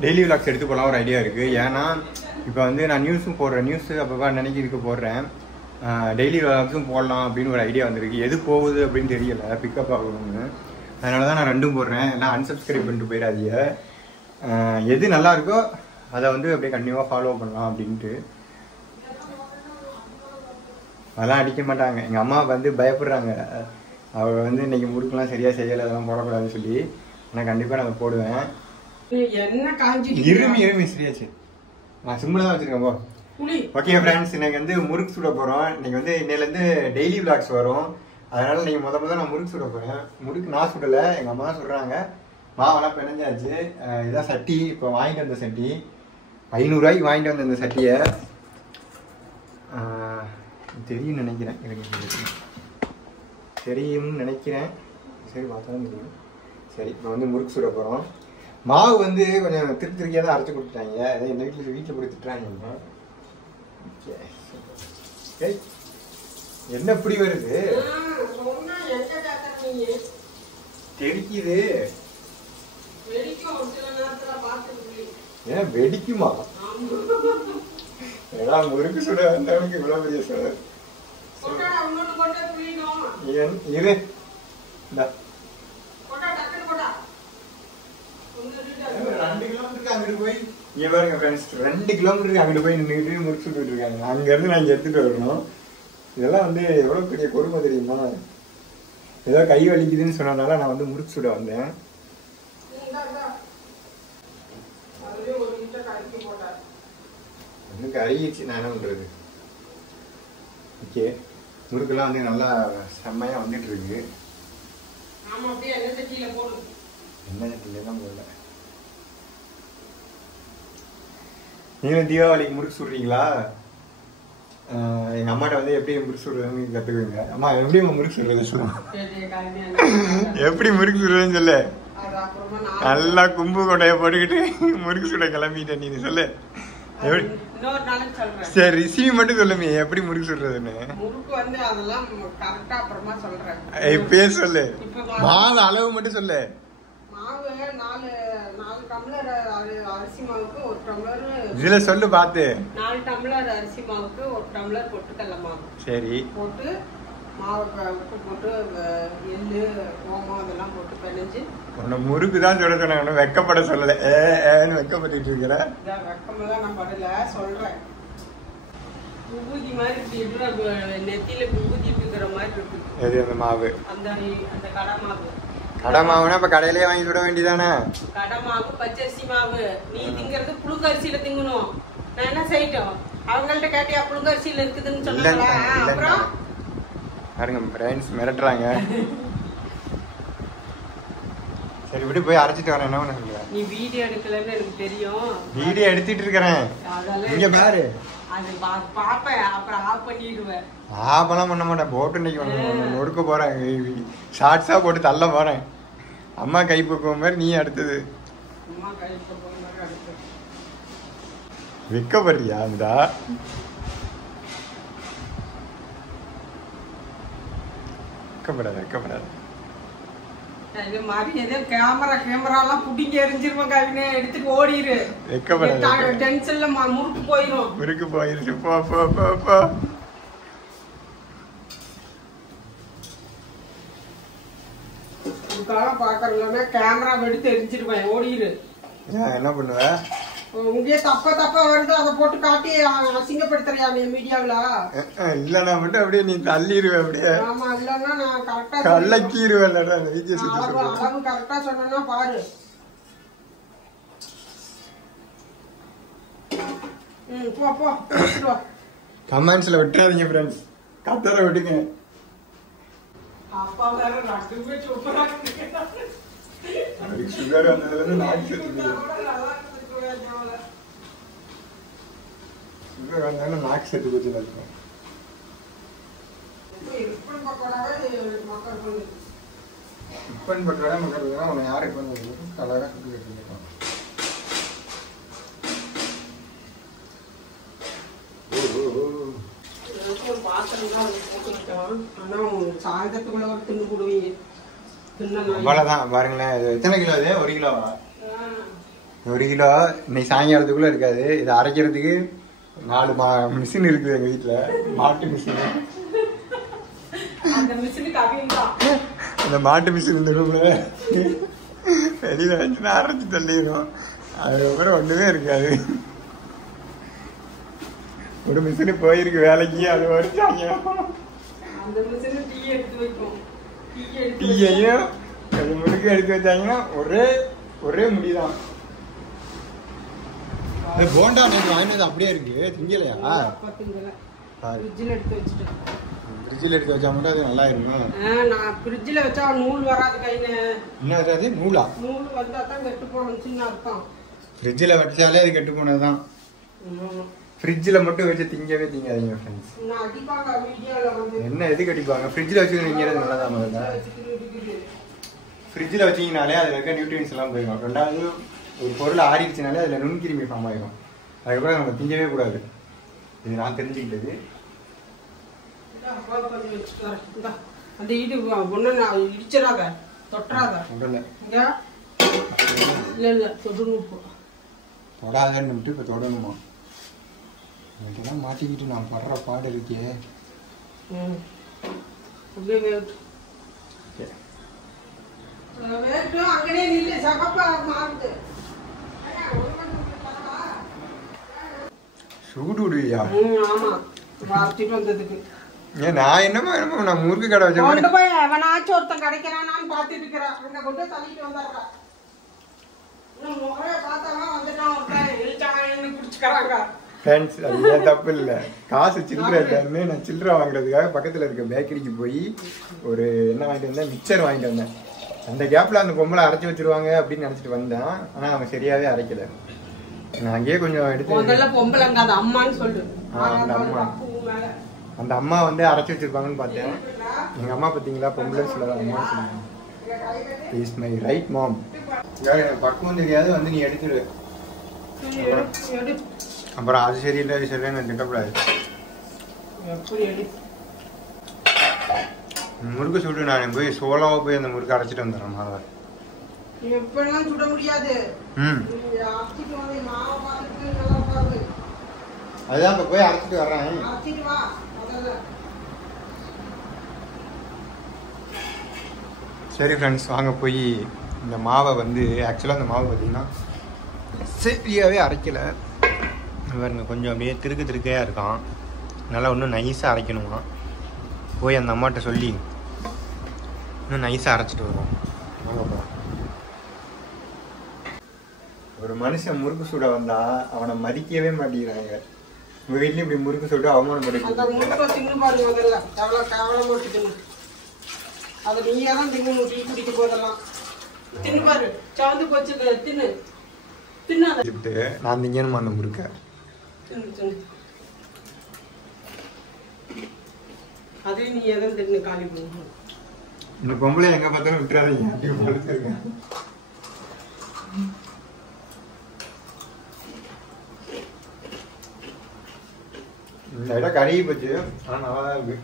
Daily vlogs எடுத்து போகலாம் ஒரு ஐடியா இருக்குது. ஏன்னா இப்போ வந்து நான் நியூஸும் போடுறேன், நியூஸு அப்பப்போ நினைக்கிறதுக்கு போடுறேன், டெய்லி விலாக்ஸும் போடலாம் அப்படின்னு ஒரு ஐடியா வந்திருக்கு. எது போகுது அப்படின்னு தெரியலை, பிக்கப் ஆகணும்னு. அதனால தான் நான் ரெண்டும் போடுறேன். எல்லாம் அன்சப்ஸ்கிரைப் பண்ணிட்டு போயிடாதீங்க. எது நல்லா இருக்கோ அதை வந்து அப்படியே கண்டிப்பாக ஃபாலோ பண்ணலாம் அப்படின்ட்டு. அதெல்லாம் அடிக்க மாட்டாங்க. எங்கள் அம்மா வந்து பயப்படுறாங்க, அவள் வந்து இன்னைக்கு முறுக்கெல்லாம் சரியாக செய்யலை, அதெல்லாம் போடக்கூடாதுன்னு சொல்லி. ஆனால் கண்டிப்பாக நான் போடுவேன். இருமி சரியாச்சு. நான் சிம்பிளாக தான் வச்சுருக்கேன் போ. ஓகே ஃப்ரெண்ட்ஸ், இன்னைக்கு வந்து முறுக்கு சுட போகிறோம். இன்னைக்கு வந்து இன்னையிலேருந்து டெய்லி விளாக்ஸ் வரும். அதனால் நீங்கள் முதல்ல நான் முறுக்கு சுட போகிறேன். முறுக்கு நான் சுடலை, எங்கள் அம்மா தான் சுடுறாங்க. மாவெல்லாம் பிணைஞ்சாச்சு. இதான் சட்டி, இப்போ வாங்கிட்டு வந்த சட்டி. 500 ரூபாய்க்கு வாங்கிட்டு வந்த இந்த சட்டியை தெரியும்னு நினைக்கிறேன். தெரியும்னு நினைக்கிறேன். சரி பார்த்தாலும் தெரியும். சரி, இப்போ வந்து முறுக்கு சுட போகிறோம். மாவு வந்து கொஞ்சம் திருத்திருக்கியாக தான் அரைச்சி கொடுத்துட்டாங்க. அதை எங்கள் வீட்டில் போய் திட்டுறாங்க. என்ன இப்படி வருது? தெரிக்குது. ஏன் வெடிக்குமா? ஏன்னா முறுக்கு சுட வந்தவனுக்கு இவ்வளவு பெரிய சுட. இரு, 2 கிலோமீட்டருக்கு அங்கிட்டு போய் இங்க பாருங்க ஃப்ரெண்ட்ஸ், 2 கிலோமீட்டருக்கு அங்கிட்டு போய் நின்றுட்டு முறுக்கு சுட்டுட்டு இருக்காங்க. அங்க இருந்து நான் இங்க எடுத்துட்டு வரணும். இதெல்லாம் வந்து எவ்வளவு பெரிய கொடுமை தெரியுமா? ஏதோ கை வலிக்குதுன்னு சொன்னனால நான் வந்து முறுக்கு சுட வந்தேன். கறிச்சு நான் என்ன பண்றது? ஓகே, முறுக்கெல்லாம் வந்து நல்லா செம்மையா வந்துட்டு இருக்கு. என்ன சட்டில தான் போடல. நீங்களும் தீபாவளிக்கு முறுக்கு சுடுறீங்களா? எங்க அம்மாட்ட வந்து எப்படி முறுக்கு சுடுறதுன்னு கத்துக்குவீங்க. அம்மா எப்படி முறுக்கு சுடுறது சொல்லுங்க. எப்படி முறுக்கு சுடுறதுன்னு சொல்லு. நல்லா கும்பு கொடையை போட்டுக்கிட்டு முறுக்கு சுட கிளம்பிட்டேன். நீ சொல்லு. சரி, ரிசிவி மட்டும் சொல்லுமே எப்படி முறுக்கு சுடுறதுன்னு. இப்பயே சொல்லு. மாவு அளவு மட்டும் சொல்லு. இதுல சொல்லு பாத்து. 4 டம்ளர் அரிசி மாவுக்கு 1 டம்ளர் பொட்டுக்கடலை மாவு. சரி, போட்டு மாவு உப்பு போட்டு எள்ளு ஓமம் அதெல்லாம் போட்டு பிணைஞ்சு. உன்னை முறுக்கு தான் சொல்ல சொன்னாங்க, வெக்கப்பட சொல்லல. வெக்கப்பட்டு இருக்கிற வெக்கமெல்லாம் நான் படல, சொல்றேன். விபூதி மாதிரி நெத்தியில விபூதி இருக்கிற மாதிரி இருக்கு. எது அந்த மாவு? அந்த கடை மாவு. கடை மாவுனா இப்ப கடையிலேயே வாங்கி சுட வேண்டியதானே? கடை மாவு பச்சரிசி மாவு. நீ திங்கிறது புழுங்கரிசியில திங்கணும். நான் என்ன செய்யட்டும்? அவங்கள்ட்ட கேட்டியா புழுங்கரிசியில இருக்குதுன்னு சொன்னாங்களா? அப்புறம் பாருங்க ஃப்ரெண்ட்ஸ், மிரட்டுறாங்க. சரி விட்டு போய் அரைச்சிட்டு வரேன். என்ன பண்ண சொல்லுங்க? நீ வீடியோ எடுக்கலன்னு எனக்கு தெரியும். வீடியோ எடுத்துட்டு இருக்கிறேன். இங்க பாரு. அது பாப்பேன், அப்புறம் ஆஃப் பண்ணிடுவேன். ஆஃப்லாம் பண்ண மாட்டேன். போட்டு இன்னைக்கு நொறுக்க போறேன். ஷார்ட்ஸா போட்டு தள்ள போறேன். அம்மா கை பக்குவம் மாதிரி நீ அடுத்தது. அம்மா கை பக்குவம் மாதிரி அடுத்தது. வெக்கப்படுறியா? இந்தா வெக்கப்படாது. இது மாதிரி ஏதோ கேமராலாம் புடிங்க எரிஞ்சிருவாங்க. அவனே எடுத்துட்டு ஓடிரு. வெக்கப்படாது. டென்ஷன்ல முறுக்கு போயிரும். முறுக்கு போயிருச்சு. போ போ போ போ. இதுக்கெல்லாம் பாக்கறதுலன்னா கேமரா எடுத்து எரிஞ்சிருவேன். ஓடிரு. என்ன பண்ணுவ? உங்க தப்பா வருது, அதை போட்டு காட்டி அசிங்கப்படுத்துறியா நீ மீடியாவில? இல்லன்னா மட்டும் அப்படியே நீ தள்ளிடுவ. அப்படியே ஆமா, இல்லன்னா நான் கரெக்டா கலக்கிடுவேன். அளவு கரெக்டா சொன்னா பாரு. போ கமெண்ட்ஸ்ல விட்டுறாதீங்க ஃப்ரெண்ட்ஸ், கத்தர விட்டுங்க. அப்பா வேற நடுவே சூப்பரா இருக்கு. சுகர் வந்ததுல இருந்து நாக்கு செத்து போச்சு. இப்பன் பக்கோடா மக்கள் உன்னை யாருக்கு வந்து அழகா சுட்டு வச்சிருக்கான். அவ்வளவுதான். பாருங்களேன், எத்தனை கிலோ? அது 1 கிலோவா? 1 கிலோ இன்னைக்கு சாயங்காலத்துக்குள்ள இருக்காது. இதை அரைக்கிறதுக்கு 4 மிஷின் இருக்குது எங்க வீட்டுல. மாட்டு மிஷின். அந்த மாட்டு மிஷின் இந்த ரூம்ல வெளியில வச்சுன்னா அரைச்சி தள்ளிடும். அதுக்கப்புறம் ஒண்ணுமே இருக்காது. ஒரு மிஷினு போயிருக்கு வேலைக்கு. அது வரைச்சாங்க டீயையும் அது முழுக்க எடுத்து வச்சாங்கன்னா ஒரே முடிதான். போண்டா நீங்க வாங்கினது அப்படியே இருக்கு. திங்கலையா? ஃப்ரிட்ஜில் எடுத்து வச்சா மட்டும் அது நல்லா இருக்கும். நான் ஃப்ரிட்ஜில் வச்சா நூல் வராது கையில. என்ன வராது? நூலா? நூல் வந்தா தான் கெட்டு போனச்சுன்னு அர்த்தம். ஃப்ரிட்ஜில் வச்சாலே அது கெட்டு போனதுதான். ஃப்ரிட்ஜில் மட்டும் வச்சு திங்கவே திங்காதீங்க ஃப்ரெண்ட்ஸ். என்ன எதுக்கு அடிப்பாங்க? ஃப்ரிட்ஜில் வச்சு திங்கிறது நல்லதான். முதல்ல ஃப்ரிட்ஜில் வச்சிங்கனாலே அதில் இருக்க நியூட்ரியன்ஸ் எல்லாம் போயிடும். ரெண்டாவது ஒரு பொருள் ஆறிடுச்சுனாலே அதில் நுண்கிருமி ஃபார்ம் ஆகிடும். அதுக்கப்புறம் நம்ம திங்கவே கூடாது. இது நான் தெரிஞ்சுக்கிட்டது. அந்த இடு ஒண்ணு இடிச்சிடாத, தொட்டாத. இல்ல தொடணும். தொடாதன்னு இப்ப தொடணுமா? இதெல்லாம் மாட்டிக்கிட்டு நான் படுற பாடு இருக்கே. அங்கனே நில்லு. சகப்பா மாறுது. சூடு விடுவியா? ஆமா, வார்த்திட்டு வந்ததுக்கு. நான் என்னமா நான் முறுக்கு கடை வச்ச கொண்டு போய் அவனாச்சும் ஒருத்தன் கிடைக்கிறான் நான் பாத்துட்டு இருக்கிறேன். அங்க கொண்டு தள்ளிட்டு வந்தாருக்கா. இன்னும் முறைய பார்த்தாலும் வந்துட்டான் ஒருத்தன் இழுச்சாங்கன்னு குடிச்சுக்கிறாங்க. ஃப்ரெண்ட்ஸ், அது ஏன் தப்பு இல்லை. காசு சில்லறை இல்லைன்னு நான் சில்லறை வாங்குறதுக்காக பக்கத்தில் இருக்க பேக்கரிக்கு போய் ஒரு என்ன வாங்கிட்டு வந்தேன், மிக்சர் வாங்கிட்டு வந்தேன். அந்த கேப்பில் அந்த பொம்பளை அரைச்சி வச்சிருவாங்க அப்படின்னு நினச்சிட்டு வந்தேன். ஆனால் அவங்க சரியாகவே அரைக்கல. நான் அங்கேயே கொஞ்சம் எடுத்து பொம்பளைங்க அது அம்மான்னு சொல்லு. அந்த அம்மா வந்து அரைச்சி வச்சிருப்பாங்கன்னு பார்த்தேன். எங்கள் அம்மா பார்த்தீங்களா பொம்பளைன்னு சொல்ல அம்மா சொன்னாங்க. இஸ் மை ரைட் மாம். எனக்கு பக்குவம் தெரியாது வந்து நீ எடுத்துடு. அப்புறம் அது சரியில்லை அது சரியில்லை நான் திட்டக்கூடாது. முறுக்கு சுட்டு நான் போய் சோலாவை போய் அந்த முறுக்கு அரைச்சிட்டு வந்துடுறேன். மாதவன் எப்பெல்லாம் சுட முடியாது. அதுதான் இப்ப போய் அரைச்சிட்டு வர்றேன். சரி ஃப்ரெண்ட்ஸ், வாங்க போய் இந்த மாவை வந்து ஆக்சுவலாக அந்த மாவை பார்த்தீங்கன்னா சரியாகவே அரைக்கலை. பாருங்க, கொஞ்சம் அப்படியே திருக்கையாக இருக்கான். நல்லா இன்னும் நைஸாக அரைக்கணுமா. போய் அந்த அம்மாட்ட சொல்லி இன்னும் நைஸாக அரைச்சிட்டு வருவோம். வாங்க போகிறோம். ஒரு மனுஷன் முறுக்கு சுட வந்தா அவனை மதிக்கவே மாட்டேங்கிறாங்க. உங்க வீட்லயும் இப்படி முறுக்கு சுட்டு அவமானப்பட்டு அதை நீயே தான் தின்னு. டீ குடிக்க போதெல்லாம் தின்னு பாரு. சவந்து போச்சு தின்னு தின்னு. நான் திங்கணுமா அந்த முறுக்க? அதையும் நீ எதான் தின்னு காலி பண்ணு. இந்த பொம்பளை எங்க பார்த்தாலும் விட்டுறாதீங்க. இந்த இடம் கருகி போச்சு. ஆனால் நல்லா தான் இருக்கு.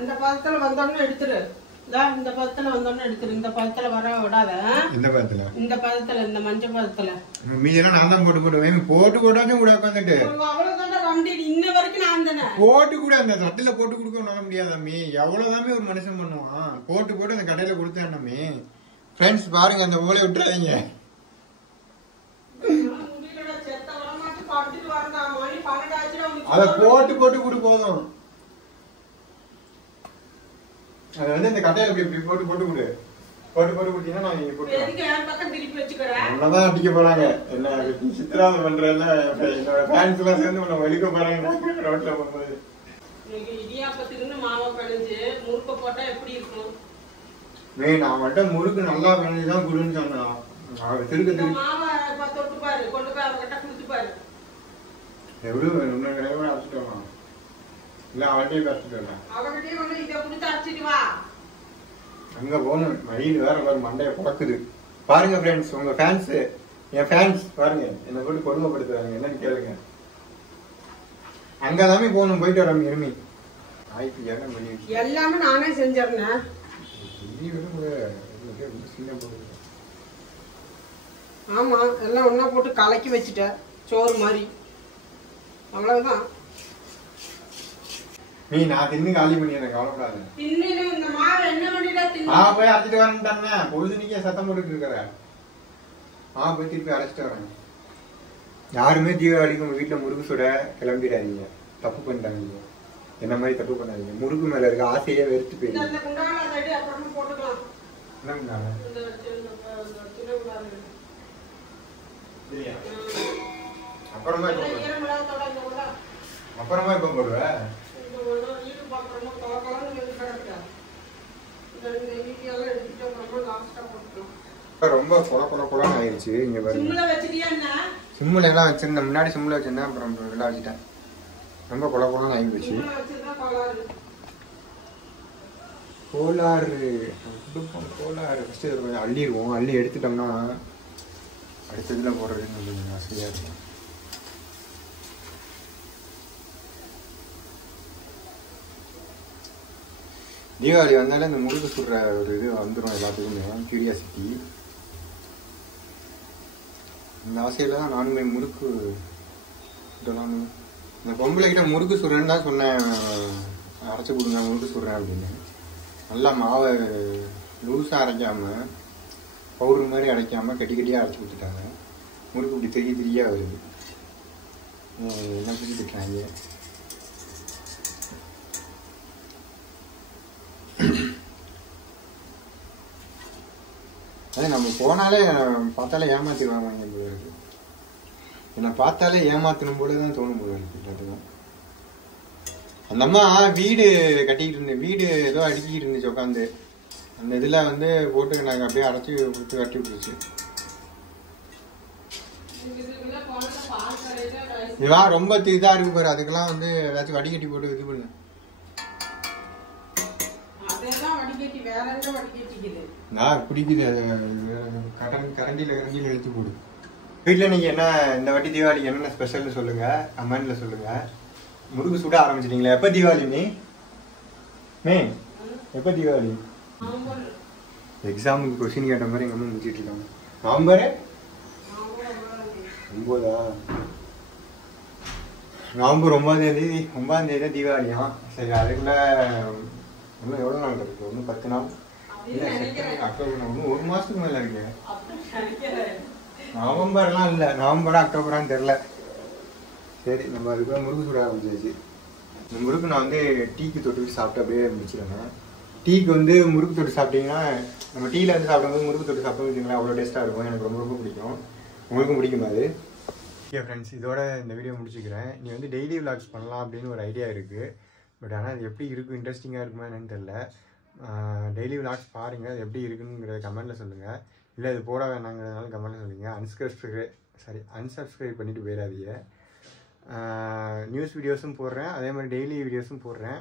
இந்த பதத்துல வந்தோம்னு எடுத்துரு. இந்த பதத்துல வந்தோம்னு எடுத்துரு. இந்த பதத்துல வர விடாத. இந்த பதத்துல இந்த பதத்துல இந்த மஞ்சள் பதத்துல மீதெல்லாம் நான் தான் போட்டு போட்டாச்சும் கூட உட்காந்துட்டு அவ்வளவுதான் வண்டி இன்ன வரைக்கும் நான் தானே போட்டு கூட அந்த தட்டில போட்டு கொடுக்க முடியாது அம்மி. எவ்வளவுதாமே ஒரு மனுஷன் பண்ணுவான். போட்டு அந்த கடையில கொடுத்தேன் அம்மி. ஃப்ரெண்ட்ஸ் பாருங்க, அந்த ஓலை விட்டுறாதீங்க. அத போட்டு கொடு போதும். அதை வந்து இந்த கட்டையில இப்படி போட்டு கொடு. போட்டு கொடுத்தீங்கன்னா நான் நீங்க அடிக்க போறாங்க. என்ன சித்திராவை பண்றேன்னா என்னோட ஃபேன்ஸ் எல்லாம் சேர்ந்து உன்னை வலிக்க போறாங்க ரோட்ல போகும்போது. இடியாப்பத்துக்குன்னு மாவை பிணைஞ்சு முறுக்க போட்டா எப்படி இருக்கும்? நான் மட்டும் முறுக்கு நல்லா பிணைஞ்சுதான் குடுன்னு சொன்னான். மாவை தொட்டு பாரு, கொண்டு போய் அவகிட்ட கொடுத்து பாரு. எவ்வளவு இன்னும் கிடையாது அரைச்சிட்டு வரலாம். இல்ல அவன்கிட்டயே அரைச்சிட்டு வரலாம். அவகிட்டயே கொண்டு இதை கொடுத்து அரைச்சிட்டு வா. அங்க போகணும். மயில் வேற மண்டைய புழக்குது. பாருங்க ஃப்ரெண்ட்ஸ், உங்க ஃபேன்ஸ், என் ஃபேன்ஸ் பாருங்க என்னை போட்டு கொடுமைப்படுத்துறாங்க. என்னன்னு கேளுங்க. அங்கதாமே போகணும், போயிட்டு வரோம். இருமி எல்லாமே நானே செஞ்சிருந்தேன். ஆமா, எல்லாம் ஒண்ணா போட்டு கலக்கி வச்சுட்டேன் சோறு மாதிரி. அவ்வளவுதான். நீ நான் தின்னு காலி பண்ணிடுறேன், கவலைப்படாத. இந்த மாவு என்ன பண்ணிட்டா போய் அரைச்சிட்டு வரேன்ட்டானே, பொழுதுனிக்கே சத்தம் போட்டுட்டு இருக்கிற. போய் திருப்பி அரைச்சிட்டு வரேன். யாருமே தீபாவளிக்கு உங்க வீட்டுல முறுக்கு சுட கிளம்பிடாதீங்க, தப்பு பண்ணிட்டாங்க. என்ன மாதிரி தப்பு பண்ணாதீங்க. முறுக்கு மேல இருக்க ஆசையே வெறுத்து போயிடுங்க. அப்புறமா இப்ப போடுவ. ரொம்ப கொல கொல கொலன்னு ஆயிடுச்சு. இங்க பாருங்க, சிம்முல எல்லாம் வச்சிருந்தேன். முன்னாடி சிம்முல வச்சிருந்தேன், அப்புறம் எல்லாம் வச்சுட்டேன். ரொம்ப கொல கொலன்னு ஆகி போச்சு. கோளாறு கோளாறு ஃபர்ஸ்ட் கொஞ்சம் அள்ளிடுவோம். அள்ளி எடுத்துட்டோம்னா அடுத்ததுல போடுறதுன்னு கொஞ்சம் வசதியா இருக்கும். தீபாவளி வந்தாலும் இந்த முறுக்கு சுடுற ஒரு இது வந்துடும் எல்லாத்துக்குமே, கியூரியாசிட்டி. இந்த ஆசையில தான் நானுமே முறுக்கு இதெல்லாம். இந்த பொம்பளை கிட்ட முறுக்கு சுடுறேன்னு தான் சொன்னேன், அரைச்சி கொடுங்க முறுக்கு சுடுறேன் அப்படின்னு. நல்லா மாவை லூஸாக அரைக்காம, பவுடர் மாதிரி அரைக்காம கட்டி கட்டியாக அரைச்சி கொடுத்துட்டாங்க. முறுக்கு இப்படி தெரிய தெரியா வருது. என்ன சொல்லி திட்டுறாங்க. அதே நம்ம போனாலே பார்த்தாலே ஏமாத்திடுவாங்க. என்னை பார்த்தாலே ஏமாத்தணும் போலதான் தோணும் போல இருக்கு. அந்த அம்மா வீடு கட்டிக்கிட்டு இருந்தேன், வீடு ஏதோ அடுக்கிட்டு இருந்துச்சு உட்காந்து. அந்த இதுல வந்து போட்டு நாங்கள் அப்படியே அடைச்சி கொடுத்து கட்டி விட்டுருச்சு. இதெல்லாம் ரொம்ப இதா இருக்கு பாரு, அதுக்கெல்லாம் வந்து ஏதாச்சும் வடிகட்டி போட்டு இது பண்ணு. பிடிக்குது கரண்டியில எழுத்து போடு. வீட்டுல நீங்க என்ன இந்த வாட்டி தீபாவளிக்கு என்னென்ன ஸ்பெஷல்னு சொல்லுங்க, கமெண்ட்ல சொல்லுங்க. முறுக்கு சுட ஆரம்பிச்சிட்டீங்களா? எப்ப தீபாவளி? மே எப்ப தீபாவளி? எக்ஸாமுக்கு கொஸ்டின் கேட்ட மாதிரி எங்க அம்மா முடிச்சிட்டு இருக்காங்க. நவம்பர் 9. நவம்பர் 9ஆம் தேதி தான் தீபாவளியா? சரி, அதுக்குள்ள இன்னும் எவ்வளவு நாள் இருக்கு? இன்னும் 10 நாள். அக்டோபர் இன்னும் 1 மாசத்துக்கு மேல இருக்கு. நவம்பர்லாம் இல்ல, நவம்பரா அக்டோபரான்னு தெரியல. சரி, நம்ம அதுக்குள்ள முறுக்கு சுட ஆரம்பிச்சாச்சு. இந்த முறுக்கு நான் வந்து டீக்கு தொட்டு சாப்பிட்டு அப்படியே முடிச்சிருவேன். டீக்கு வந்து முறுக்கு தொட்டு சாப்பிட்டீங்கன்னா, நம்ம டீல வந்து சாப்பிடும்போது முறுக்கு தொட்டு சாப்பிட்டோம்னு அவ்வளோ டேஸ்ட்டாக இருக்கும். எனக்கு ரொம்ப ரொம்ப பிடிக்கும். உங்களுக்கும் பிடிக்கும் அது. ஓகே ஃப்ரெண்ட்ஸ், இதோட இந்த வீடியோ முடிச்சுக்கிறேன். நீ வந்து டெய்லி விளாக்ஸ் பண்ணலாம் அப்படின்னு ஒரு ஐடியா இருக்குது. பட் ஆனால் அது எப்படி இருக்கும், இன்ட்ரெஸ்டிங்காக இருக்குமா என்னன்னு தெரில. டெய்லி விளாக்ஸ் பாருங்கள், அது எப்படி இருக்குங்கிறத கமெண்ட்டில் சொல்லுங்கள். இல்லை அது போட வேணாங்கிறதுனால கமெண்ட்டில் சொல்லுங்கள். அன்சப்ஸ்கிரைப் பண்ணிவிட்டு போயிடாதீங்க. நியூஸ் வீடியோஸும் போடுறேன், அதே மாதிரி டெய்லி வீடியோஸும் போடுறேன்.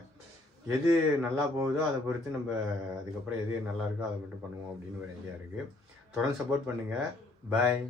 எது நல்லா போகுதோ அதை பொறுத்து நம்ம அதுக்கப்புறம் எது நல்லா இருக்கோ அதை மட்டும் பண்ணுவோம் அப்படின்னு ஒரு ஐடியா இருக்குது. தொடர்ந்து சப்போர்ட் பண்ணுங்கள். பாய்.